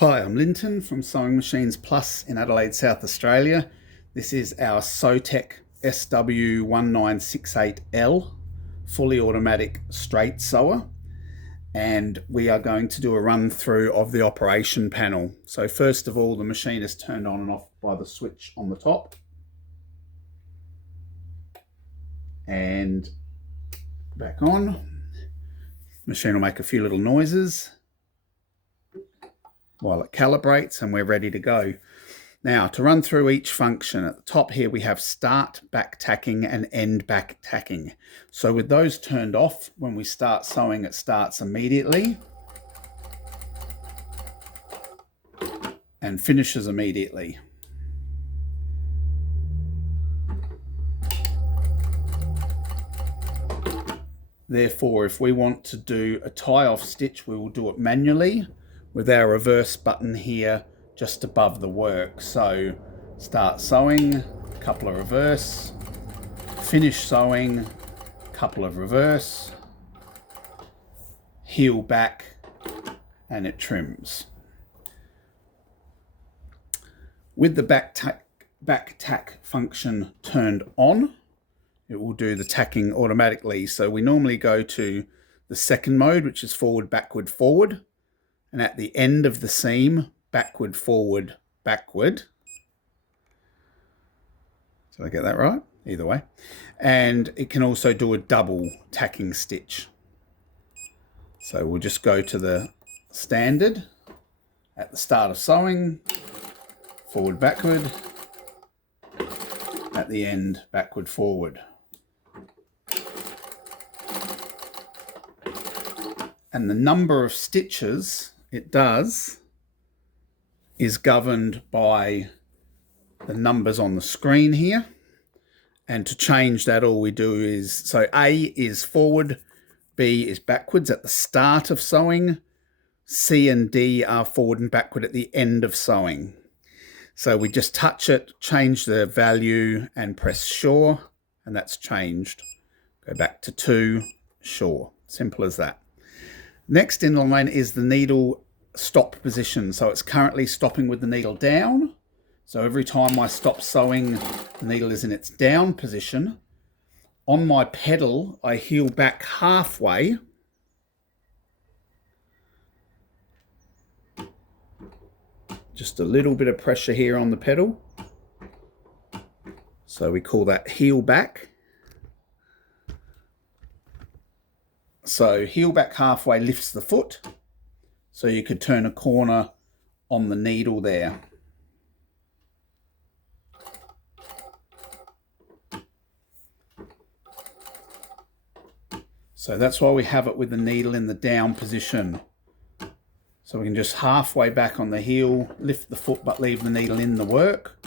Hi, I'm Linton from Sewing Machines Plus in Adelaide, South Australia. This is our Sewtech SW-1968-L fully automatic straight sewer, and we are going to do a run through of the operation panel. So first of all, the machine is turned on and off by the switch on the top, and back on. The machine will make a few little noises while it calibrates, and we're ready to go. Now, to run through each function, at the top here we have start back tacking and end back tacking. So with those turned off, when we start sewing, it starts immediately and finishes immediately. Therefore, if we want to do a tie-off stitch, we will do it manually with our reverse button here just above the work. So start sewing, couple of reverse, finish sewing, couple of reverse, heel back, and it trims. With the back tack function turned on, it will do the tacking automatically. So we normally go to the second mode, which is forward, backward, forward. And at the end of the seam, backward, forward, backward. Did I get that right? Either way. And it can also do a double tacking stitch. So we'll just go to the standard at the start of sewing, forward, backward. At the end, backward, forward. And the number of stitches it does is governed by the numbers on the screen here. And to change that, all we do is, so A is forward, B is backwards at the start of sewing, C and D are forward and backward at the end of sewing. So we just touch it, change the value and press sure, and that's changed. Go back to 2, sure, simple as that. Next in line is the needle stop position. So it's currently stopping with the needle down. So every time I stop sewing, the needle is in its down position. On my pedal, I heel back halfway. Just a little bit of pressure here on the pedal. So we call that heel back. So heel back halfway lifts the foot. So you could turn a corner on the needle there. So that's why we have it with the needle in the down position. So we can just halfway back on the heel, lift the foot but leave the needle in the work.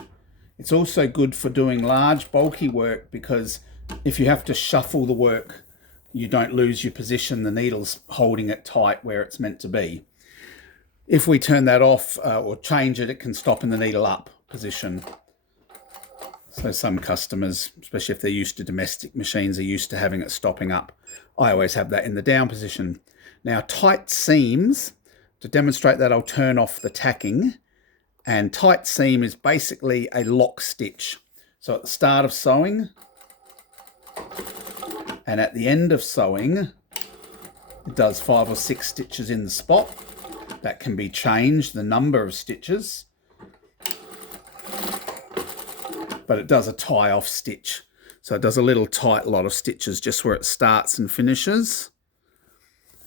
It's also good for doing large bulky work, because if you have to shuffle the work, you don't lose your position. The needle's holding it tight where it's meant to be. If we turn that off or change it, it can stop in the needle up position. So some customers, especially if they're used to domestic machines, are used to having it stopping up. I always have that in the down position. Now, tight seams, to demonstrate that, I'll turn off the tacking. And tight seam is basically a lock stitch. So at the start of sewing and at the end of sewing, it does 5 or 6 stitches in the spot. That can be changed, the number of stitches. But it does a tie-off stitch. So it does a little tight lot of stitches just where it starts and finishes,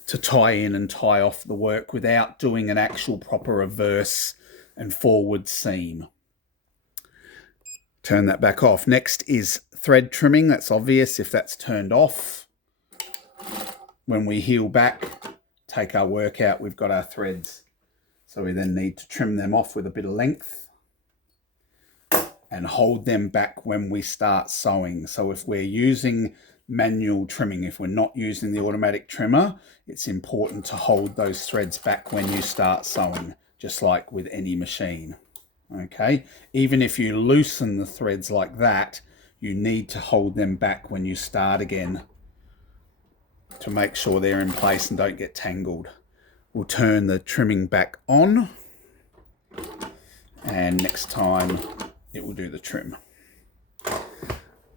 to tie in and tie off the work without doing an actual proper reverse and forward seam. Turn that back off. Next is thread trimming. That's obvious if that's turned off. When we heel back, take our work out, we've got our threads. So we then need to trim them off with a bit of length and hold them back when we start sewing. So if we're using manual trimming, if we're not using the automatic trimmer, it's important to hold those threads back when you start sewing, just like with any machine. Okay, even if you loosen the threads like that, you need to hold them back when you start again to make sure they're in place and don't get tangled. We'll turn the trimming back on. and next time it will do the trim.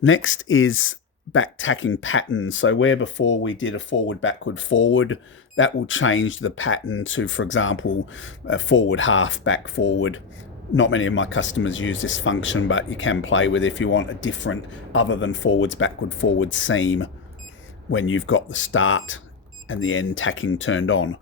Next is back tacking patterns. So where before we did a forward, backward, forward, that will change the pattern to, for example, a forward half, back forward. Not many of my customers use this function, but you can play with it if you want a different, other than forwards, backward, forward seam when you've got the start and the end tacking turned on.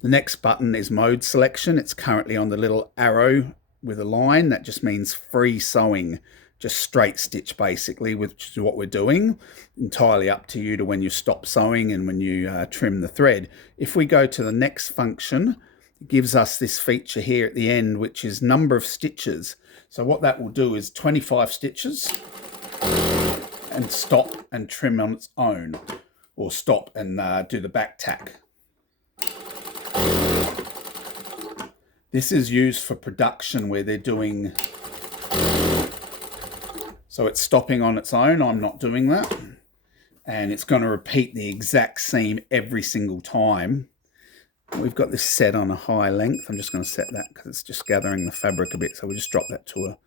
The next button is mode selection. It's currently on the little arrow with a line. That just means free sewing, just straight stitch basically, which is what we're doing. Entirely up to you to when you stop sewing and when you trim the thread. If we go to the next function, it gives us this feature here at the end, which is number of stitches. So what that will do is 25 stitches and stop and trim on its own, or stop and do the back tack. This is used for production where they're doing, so it's stopping on its own. I'm not doing that. And it's going to repeat the exact seam every single time. We've got this set on a high length. I'm just going to set that because it's just gathering the fabric a bit. So we'll just drop that to a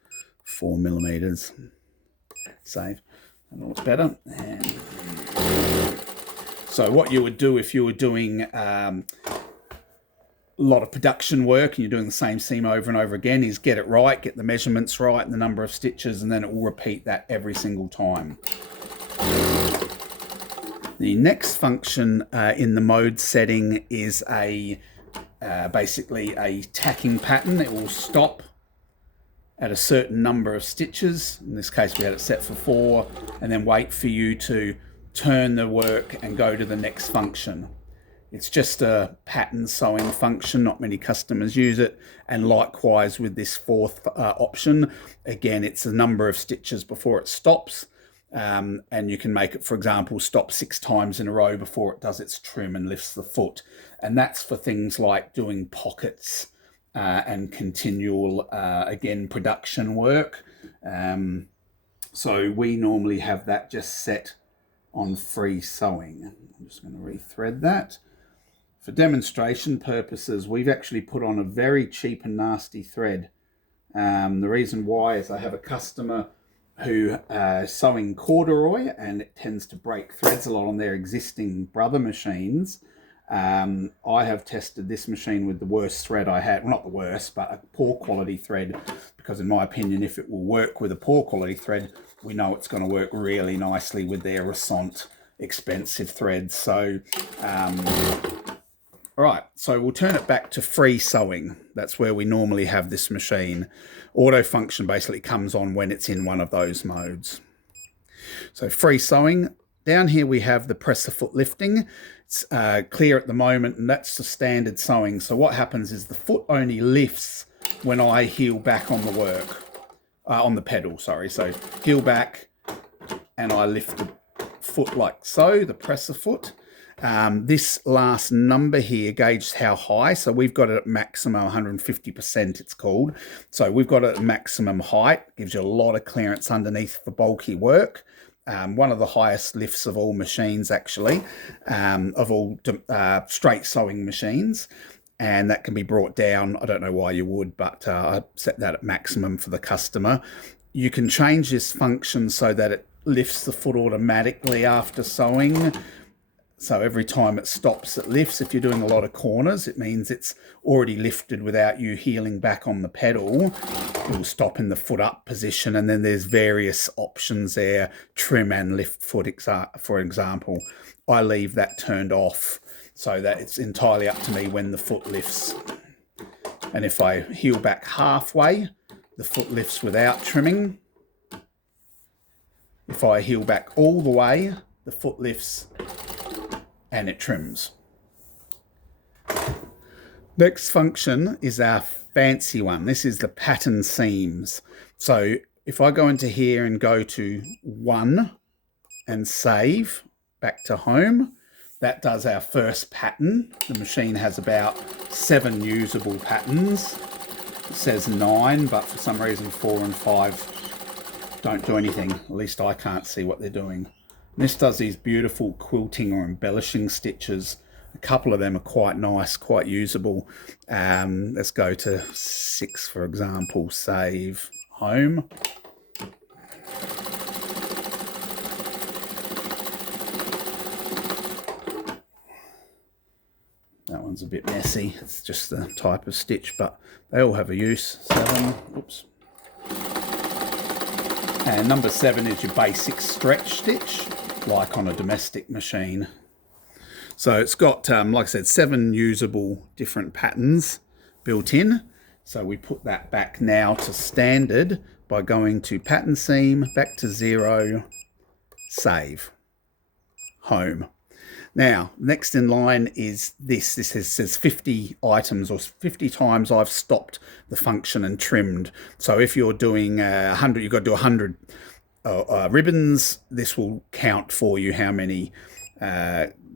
4mm. Save. And all better. And so what you would do if you were doing a lot of production work and you're doing the same seam over and over again is get it right, get the measurements right and the number of stitches, and then it will repeat that every single time. The next function in the mode setting is basically a tacking pattern. It will stop at a certain number of stitches. In this case we had it set for 4, and then wait for you to turn the work and go to the next function. It's just a pattern sewing function. Not many customers use it. And likewise with this fourth option, again, it's a number of stitches before it stops. And you can make it, for example, stop 6 times in a row before it does its trim and lifts the foot. And that's for things like doing pockets and continual, again, production work. So we normally have that just set on free sewing. I'm just going to rethread that. For demonstration purposes, we've actually put on a very cheap and nasty thread. The reason why is I have a customer who is sewing corduroy, and it tends to break threads a lot on their existing Brother machines. I have tested this machine with the worst thread I had. Well, not the worst, but a poor quality thread, because in my opinion, if it will work with a poor quality thread, we know it's going to work really nicely with their Resont expensive threads. So all right, so we'll turn it back to free sewing. That's where we normally have this machine. Auto function basically comes on when it's in one of those modes. So free sewing. Down here we have the presser foot lifting. It's clear at the moment, and that's the standard sewing. So what happens is the foot only lifts when I heel back on the work, on the pedal, sorry. So heel back and I lift the foot like so, the presser foot. This last number here gauges how high. So we've got it at maximum 150%, it's called. So we've got it at maximum height. Gives you a lot of clearance underneath for bulky work. One of the highest lifts of all machines, actually, of all straight sewing machines. And that can be brought down. I don't know why you would, but I set that at maximum for the customer. You can change this function so that it lifts the foot automatically after sewing. So every time it stops, it lifts. If you're doing a lot of corners, it means it's already lifted without you heeling back on the pedal. It will stop in the foot up position. And then there's various options there, trim and lift foot, for example. I leave that turned off so that it's entirely up to me when the foot lifts. And if I heel back halfway, the foot lifts without trimming. If I heel back all the way, the foot lifts and it trims. Next function is our fancy one. This is the pattern seams. So if I go into here and go to 1 and save back to home, that does our first pattern. The machine has about 7 usable patterns. It says 9, but for some reason 4 and 5 don't do anything. At least I can't see what they're doing. This does these beautiful quilting or embellishing stitches. A couple of them are quite nice, quite usable. Let's go to 6, for example, save, home. That one's a bit messy. It's just the type of stitch, but they all have a use. 7, oops. And number 7 is your basic stretch stitch, like on a domestic machine. So it's got, like I said, 7 usable different patterns built in. So we put that back now to standard by going to pattern seam, back to 0, save, home. Now, next in line is this. This says 50 items, or 50 times I've stopped the function and trimmed. So if you're doing 100, you've got to do 100 ribbons. This will count for you how many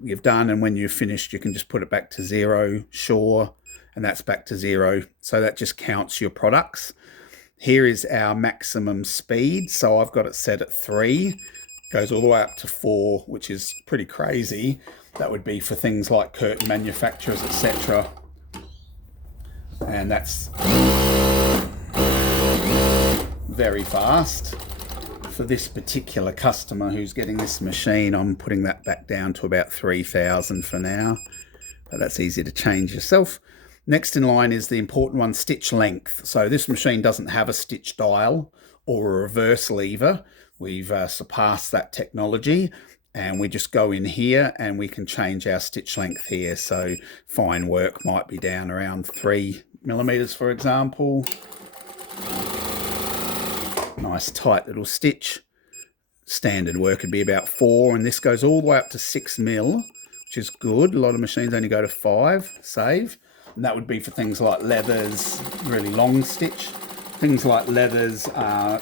you've done, and when you've finished, you can just put it back to 0, sure, and that's back to 0. So that just counts your products. Here is our maximum speed. So I've got it set at 3. Goes all the way up to 4, which is pretty crazy. That would be for things like curtain manufacturers, etc. And that's very fast. For this particular customer who's getting this machine, I'm putting that back down to about 3,000 for now. But that's easy to change yourself. Next in line is the important one, stitch length. So this machine doesn't have a stitch dial or a reverse lever. We've surpassed that technology, and we just go in here and we can change our stitch length here. So fine work might be down around 3 millimeters, for example. Nice tight little stitch. Standard work would be about 4, and this goes all the way up to 6 mil, which is good. A lot of machines only go to 5, save. And that would be for things like leathers, really long stitch. Things like leathers,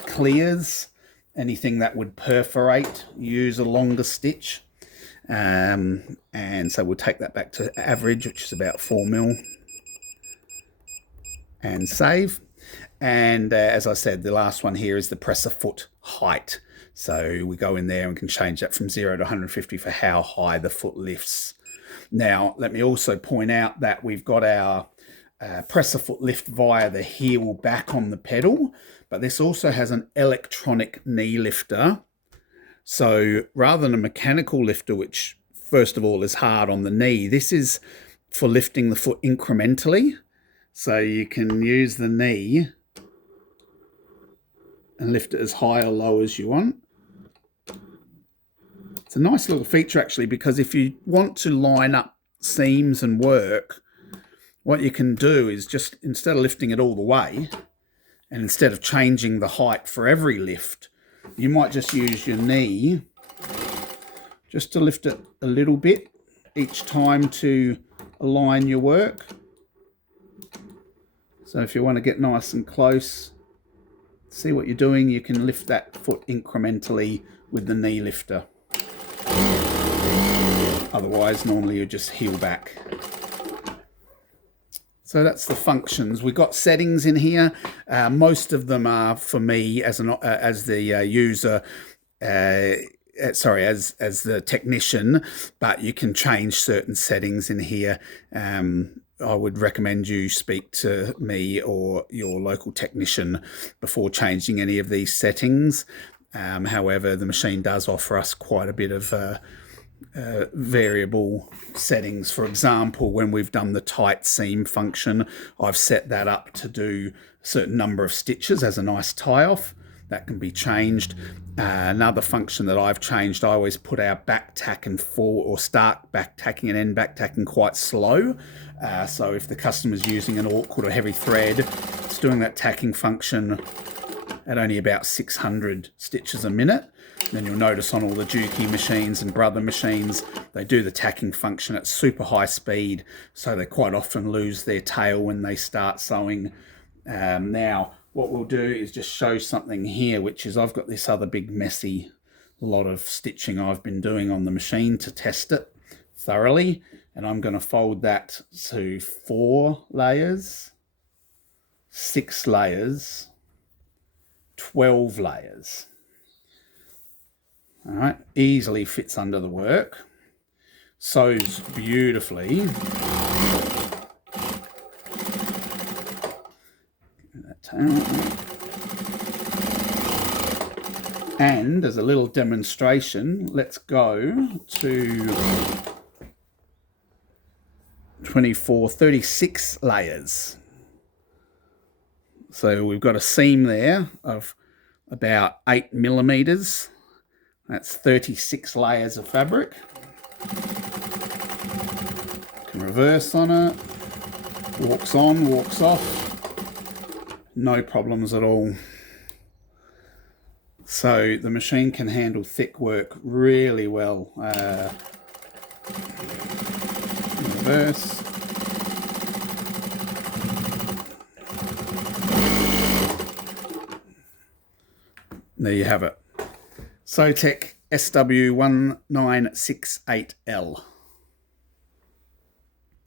clears, anything that would perforate, use a longer stitch. And so we'll take that back to average, which is about 4 mil. And save. And as I said, the last one here is the presser foot height. So we go in there and can change that from 0 to 150 for how high the foot lifts. Now, let me also point out that we've got our presser foot lift via the heel back on the pedal, but this also has an electronic knee lifter. So rather than a mechanical lifter, which first of all is hard on the knee, this is for lifting the foot incrementally. So you can use the knee and lift it as high or low as you want. It's a nice little feature actually, because if you want to line up seams and work, what you can do is just, instead of lifting it all the way, and instead of changing the height for every lift, you might just use your knee just to lift it a little bit each time to align your work. So if you want to get nice and close, see what you're doing, you can lift that foot incrementally with the knee lifter. Otherwise, normally you just heel back. So that's the functions. We've got settings in here. Most of them are for me as the user, as the technician, but you can change certain settings in here. I would recommend you speak to me or your local technician before changing any of these settings. However, the machine does offer us quite a bit of variable settings. For example, when we've done the tight seam function, I've set that up to do a certain number of stitches as a nice tie-off. That can be changed. Another function that I've changed, I always put our back tack and forward, or start back tacking and end back tacking quite slow. So if the customer's using an awkward or heavy thread, it's doing that tacking function at only about 600 stitches a minute. Then you'll notice on all the Juki machines and Brother machines, they do the tacking function at super high speed, so they quite often lose their tail when they start sewing. Now, what we'll do is just show something here, which is I've got this other big messy lot of stitching I've been doing on the machine to test it thoroughly, and I'm going to fold that to 4 layers, 6 layers, 12 layers. All right, easily fits under the work. sews beautifully. And as a little demonstration, let's go to 36 layers. So we've got a seam there of about 8 millimeters. That's 36 layers of fabric. Can reverse on it. Walks on, walks off. No problems at all. So the machine can handle thick work really well. Reverse. There you have it. Sewtech SW-1968-L.